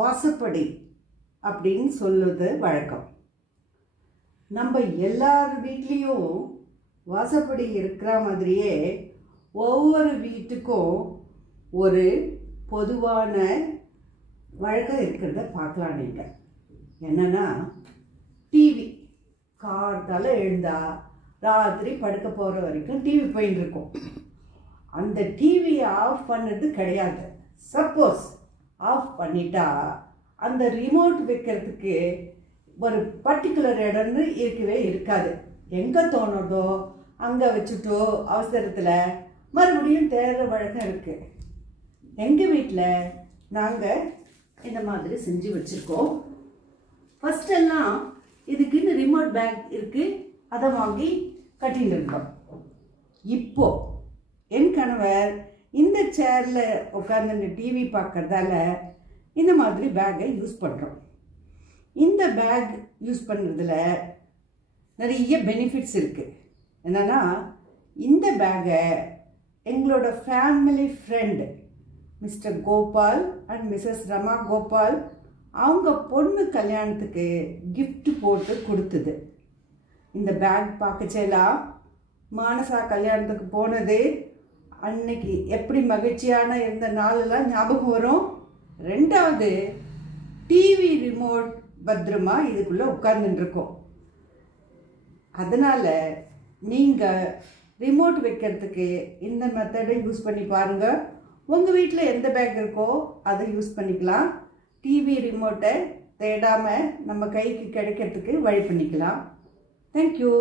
வாசப்படி அப்படின்னு சொல்லுது வழக்கம். நம்ம எல்லார் வீட்லேயும் வாசப்படி இருக்கிற மாதிரியே ஒவ்வொரு வீட்டுக்கும் ஒரு பொதுவான வழக்கம் இருக்கிறத பார்க்கலாம். நீங்கள் என்னன்னா, டிவி கார்த்தால எழுந்தா ராத்திரி படுக்க போகிற வரைக்கும் டிவி போயின்னு இருக்கும். அந்த டிவியை ஆஃப் பண்ணது கிடையாது. சப்போஸ் ஆஃப் பண்ணிட்டா அந்த ரிமோட் வைக்கிறதுக்கு ஒரு பர்டிகுலர் இடம்னு இருக்கவே இருக்காது. எங்கே தோணுதோ அங்கே வச்சுட்டோ அவசரத்தில் மறுபடியும் தேடுற வழக்கம் இருக்குது. எங்கள் வீட்டில் நாங்கள் இந்த மாதிரி செஞ்சு வச்சுருக்கோம். ஃபஸ்ட்டெல்லாம் இதுக்குன்னு ரிமோட் பேக் இருக்குது, அதை வாங்கி கட்டின்னு இருக்கோம். இப்போது என் கணவர் இந்த சேரில் உட்காந்து டிவி பார்க்கறதால இந்த மாதிரி பேக்கை யூஸ் பண்ணுறோம். இந்த பேக் யூஸ் பண்ணுறதுல நிறைய பெனிஃபிட்ஸ் இருக்குது. என்னென்னா, இந்த பேக்கை எங்களோட family friend Mr Gopal and Mrs Rama Gopal அவங்க பொண்ணு கல்யாணத்துக்கு கிஃப்ட் போட்டு கொடுத்தது. இந்த பேக் பார்க்கச்செல்லாம் மானசா கல்யாணத்துக்கு போனது அன்னைக்கு எப்படி மகிழ்ச்சியான இருந்த நாளெல்லாம் ஞாபகம் வரும். ரெண்டாவது, டிவி ரிமோட் பத்திரமா இதுக்குள்ளே உட்கார்ந்துட்டுருக்கோம். அதனால் நீங்கள் ரிமோட் வைக்கிறதுக்கு இந்த மெத்தடை யூஸ் பண்ணி பாருங்கள். உங்கள் வீட்டில் எந்த பேக் இருக்கோ அதை யூஸ் பண்ணிக்கலாம். டிவி ரிமோட்டை தேடாமல் நம்ம கைக்கு கிடைக்கிறதுக்கு வழி பண்ணிக்கலாம். தேங்க்யூ.